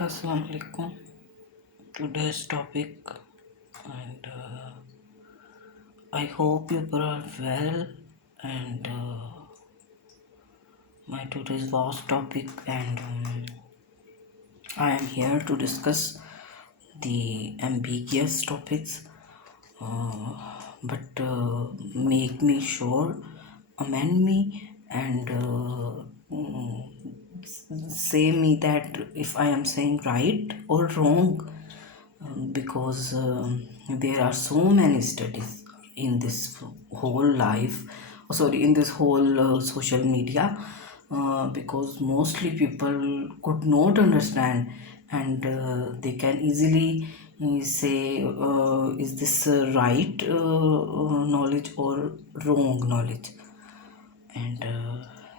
Assalamu alaikum. Today's topic, and I hope you are well. And my today's vast topic, and I am here to discuss the ambiguous topics. But make me sure, amend me, and say me that if I am saying right or wrong, because there are so many studies in this whole life, in this whole social media, because mostly people could not understand, and they can easily say, is this right knowledge or wrong knowledge? And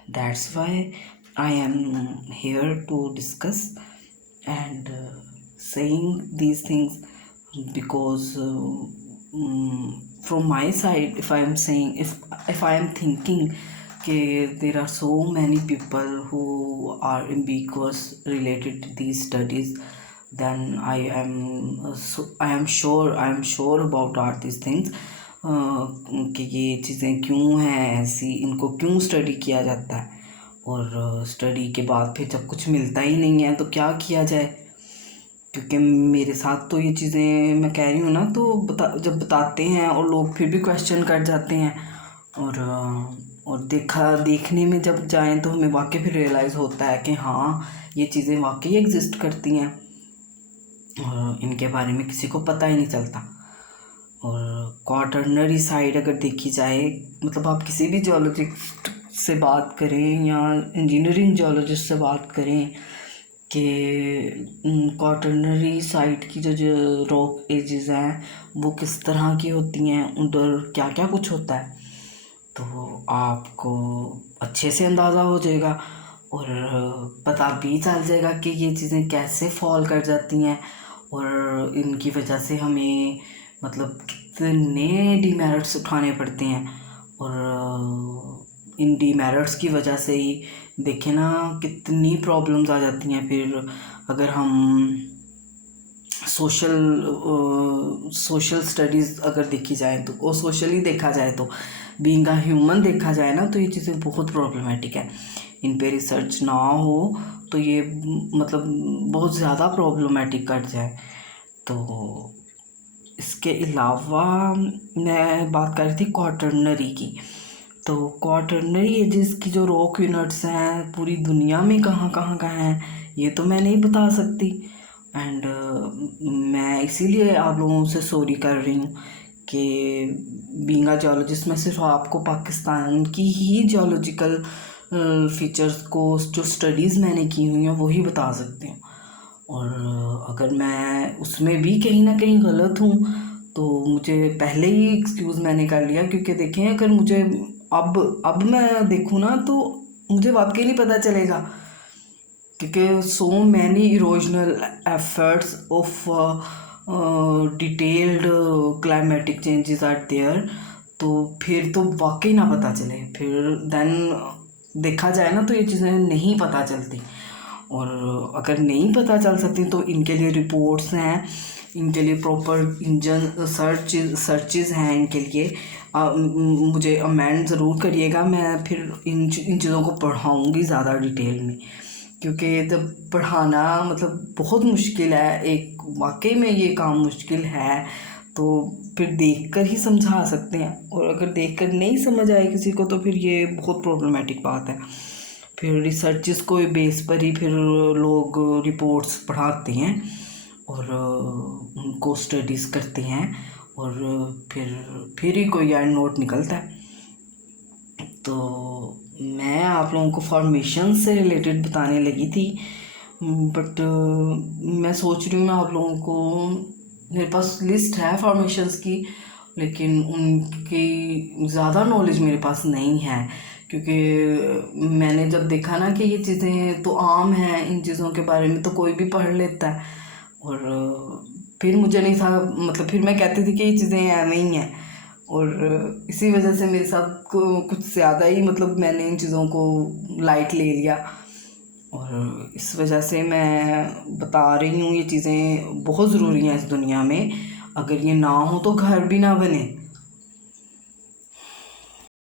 that's why I am here to discuss and saying these things, because from my side, if I am saying, if I am thinking there are so many people who are ambiguous related to these studies, then I am sure about all these things, कि ये चीज़ें क्यों हैं ऐसी, इनको क्यों study किया जाता है, और स्टडी के बाद फिर जब कुछ मिलता ही नहीं है तो क्या किया जाए। क्योंकि मेरे साथ तो ये चीज़ें मैं कह रही हूँ ना, तो जब बताते हैं और लोग फिर भी क्वेश्चन कर जाते हैं, और देखने में जब जाएं तो हमें वाकई फिर रियलाइज़ होता है कि हाँ, ये चीज़ें वाकई एग्जिस्ट करती हैं और इनके बारे में किसी को पता ही नहीं चलता। और क्वाटर्नरी साइड अगर देखी जाए, मतलब आप किसी भी जियोलॉजिस्ट से बात करें या इंजीनियरिंग जियोलॉजिस्ट से बात करें कि क्वाटर्नरी साइड की जो रॉक एजेस हैं वो किस तरह की होती हैं, उधर क्या क्या कुछ होता है, तो आपको अच्छे से अंदाज़ा हो जाएगा और पता भी चल जाएगा कि ये चीज़ें कैसे फॉल कर जाती हैं और इनकी वजह से हमें मतलब कितने डीमेरिट्स उठाने पड़ते हैं। और इन डीमेरिट्स की वजह से ही देखें ना, कितनी प्रॉब्लम्स आ जाती हैं। फिर अगर हम सोशल स्टडीज़ अगर देखी जाए तो, और सोशली देखा जाए तो, बीइंग अ ह्यूमन देखा जाए ना, तो ये चीज़ें बहुत प्रॉब्लमेटिक है। इन पे रिसर्च ना हो तो ये मतलब बहुत ज़्यादा प्रॉब्लमेटिक कट जाए। तो इसके अलावा मैं बात कर रही थी क्वाटर्नरी की। तो क्वाटर्नरी एजेस की जो रॉक यूनिट्स हैं पूरी दुनिया में कहाँ कहाँ हैं ये तो मैं नहीं बता सकती, एंड मैं इसीलिए आप लोगों से सॉरी कर रही हूँ कि बीइंग अ जियोलॉजिस्ट मैं सिर्फ आपको पाकिस्तान की ही जियोलॉजिकल फीचर्स को, जो स्टडीज़ मैंने की हुई हैं वही बता सकती हूँ। और अगर मैं उसमें भी कहीं ना कहीं गलत हूँ तो मुझे पहले ही एक्सक्यूज़ मैंने कर लिया, क्योंकि देखें अगर मुझे अब मैं देखूँ ना तो मुझे वाकई नहीं पता चलेगा, क्योंकि so many erosional efforts of detailed climatic changes are there. तो फिर तो वाकई ना पता चले, फिर देन देखा जाए ना तो ये चीज़ें नहीं पता चलती। और अगर नहीं पता चल सकती तो इनके लिए रिपोर्ट्स हैं, इनके लिए प्रॉपर इंजन सर्चेज़ हैं इनके लिए। मुझे अमेंड ज़रूर करिएगा, मैं फिर इन चीज़ों को पढ़ाऊँगी ज़्यादा डिटेल में, क्योंकि जब पढ़ाना मतलब बहुत मुश्किल है, एक वाकई में ये काम मुश्किल है, तो फिर देखकर ही समझा सकते हैं। और अगर देखकर नहीं समझ आए किसी को तो फिर ये बहुत प्रॉब्लमेटिक बात है। फिर रिसर्चेस को बेस पर ही फिर लोग रिपोर्ट्स पढ़ाते हैं और उनको स्टडीज़ करते हैं, और फिर ही कोई एंड नोट निकलता है। तो मैं आप लोगों को फॉर्मेशन से रिलेटेड बताने लगी थी, बट मैं सोच रही हूँ मैं आप लोगों को, मेरे पास लिस्ट है फॉर्मेशंस की, लेकिन उनकी ज़्यादा नॉलेज मेरे पास नहीं है, क्योंकि मैंने जब देखा ना कि ये चीज़ें तो आम हैं, इन चीज़ों के बारे में तो कोई भी पढ़ लेता है, और फिर मुझे नहीं था, मतलब फिर मैं कहती थी कि ये चीज़ें ऐਵੇਂ ही हैं, और इसी वजह से मेरे साथ कुछ ज़्यादा ही मतलब मैंने इन चीज़ों को लाइट ले लिया। और इस वजह से मैं बता रही हूँ ये चीज़ें बहुत ज़रूरी हैं इस दुनिया में। अगर ये ना हो तो घर भी ना बने।